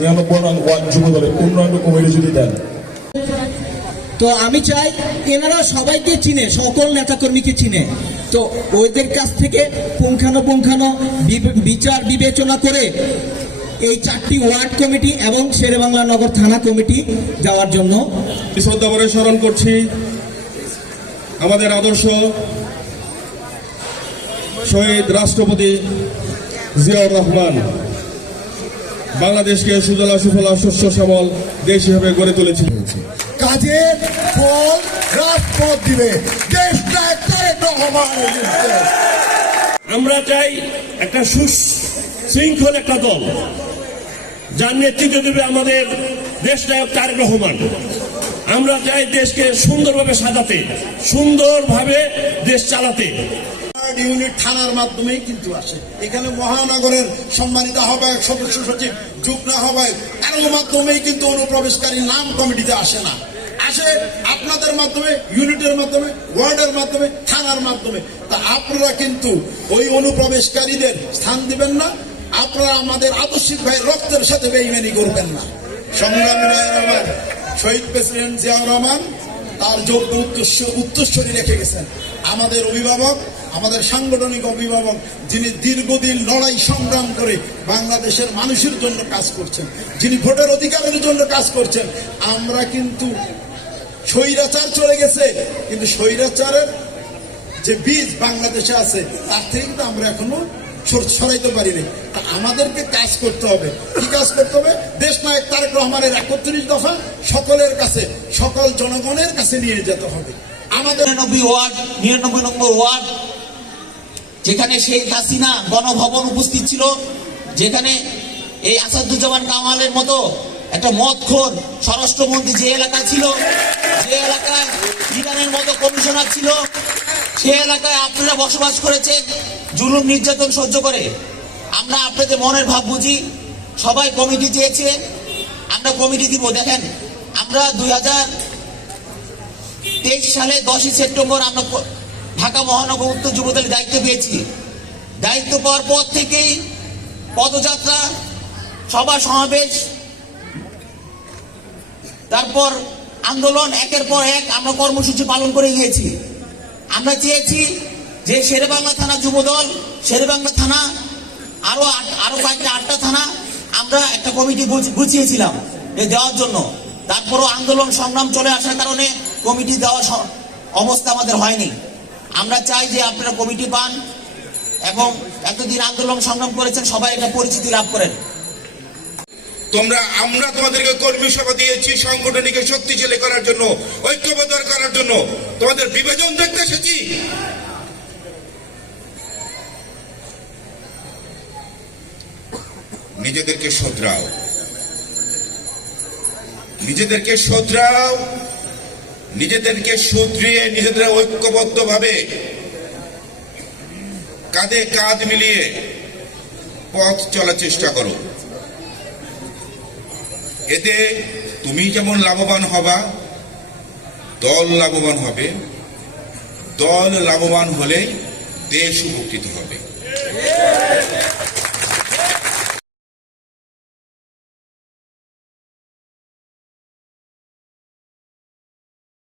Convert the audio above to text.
99 নং ওয়ার্ড যুব দলের উন্নয়ন কমিটি যদি দেন। তো আমি চাই এনারা সবাইকে চিনে, সকল নেতাকর্মীকে চিনে, তো ওদের কাছ থেকে পুঙ্খানুপুঙ্খানু বিচার বিবেচনা করে এই 4টি ওয়ার্ড কমিটি এবং শেরেবাংলা নগর থানা কমিটি যাওয়ার জন্য শ্রদ্ধা করে স্মরণ করছি আমাদের আদর্শ শহীদ রাষ্ট্রপতি জিয়াউর রহমান বাংলাদেশকে সুজলা সুফলা শস্য শ্যামল দেশ হিসেবে গড়ে তুলেছে। কাজের ফল রাজপথ দিবে দেশটা একটা আমরা চাই একটা সুশৃঙ্খল একটা দল যার নেতৃত্ব দেবে আমাদের দেশ নায়ক তারেক রহমান। আমরা চাই দেশকে সুন্দরভাবে সাজাতে, সুন্দরভাবে দেশ চালাতে। ইউনিট থানার মাধ্যমেই কিন্তু আসে। এখানে মহানগরের সম্মানিত আহ্বায়ক, সদস্য সচিব, যুগ্ম আহ্বায়ক তার মাধ্যমেই কিন্তু অনুপ্রবেশকারী নাম কমিটিতে আসে না, আসে আপনাদের মাধ্যমে, ইউনিটের মাধ্যমে, ওয়ার্ডের মাধ্যমে, থানার মাধ্যমে। তা আপনারা কিন্তু ওই অনুপ্রবেশকারীদের স্থান দিবেন না, আপনারা আমাদের আদর্শিক ভাই রক্তের সাথে বেইমানি করবেন না। সংগ্রামী নায়ক শহীদ প্রেসিডেন্ট জিয়াউর রহমান তার যোগ্য উত্তরসূরি রেখে গেছেন। আমাদের অভিভাবক, আমাদের সাংগঠনিক অভিভাবক, যিনি দীর্ঘদিন লড়াই সংগ্রাম করে বাংলাদেশের মানুষের জন্য কাজ করছেন, যিনি ভোটের অধিকারের জন্য কাজ করছেন। আমরা কিন্তু স্বৈরাচার চলে গেছে, কিন্তু স্বৈরাচারের যে বীজ বাংলাদেশে আছে তার থেকে কিন্তু আমরা এখনো সরাইতে পারিনি। তা আমাদেরকে কাজ করতে হবে। কি কাজ করতে হবে? দেশ নায়ক তারেক রহমানের 31 দফা সকলের কাছে, সকল জনগণের কাছে নিয়ে যেতে হবে। আমাদের 99 নম্বর ওয়ার্ড, যেখানে শেখ হাসিনা গণভবন উপস্থিত ছিল, যেখানে এই আসাদুজ্জামান কামালের মতো একটা মদখোর স্বরাষ্ট্রমন্ত্রী যে এলাকা ছিল, যে এলাকায় ইরানের মতো কমিশনার ছিল, সে এলাকায় আপনারা বসবাস করেছেন জুলুম নির্যাতন সহ্য করে। আমরা আপনাদের মনের ভাব বুঝি, সবাই কমিটি চেয়েছে, আমরা কমিটি দিব। দেখেন, আমরা 2023 সালে 10ই সেপ্টেম্বর আমরা ঢাকা মহানগর উত্তর যুবদলের দায়িত্ব পেয়েছি। দায়িত্ব পাওয়ার পর থেকেই পদযাত্রা, সভা সমাবেশ, তারপর আন্দোলন, একের পর এক আমরা কর্মসূচি পালন করে গিয়েছি। আমরা চেয়েছি যে শেরেবাংলা থানা যুবদল, শেরেবাংলা থানা, আরো কয়েকটা 8টা থানা আমরা একটা কমিটি গুছিয়েছিলাম দেওয়ার জন্য। তারপরও আন্দোলন সংগ্রাম চলে আসার কারণে কমিটি দেওয়ার অবস্থা আমাদের হয়নি। আমরা চাই যে আপনারা কমিটি পান এবং এতদিন আন্দোলন সংগ্রাম করেছেন, সবাই একটা পরিচিতি লাভ করেন। আমরা তোমাদেরকে কর্মী সভা দিয়েছি সংগঠনকে শক্তিশালী করার জন্য, ঐক্যবদ্ধ করার জন্য। তোমাদের বিভাজন দেখতে এসেছি। নিজেদেরকে শোধরাও, নিজেদেরকে শোধরাও, নিজেদেরকে শুধরিয়ে নিজেদের ঐক্যবদ্ধ ভাবে কাঁধে কাঁধ মিলিয়ে পথ চলার চেষ্টা করো। এতে তুমি যেমন লাভবান হবা, দল লাভবান হবে, দল লাভবান হলেই দেশ উপকৃত হবে।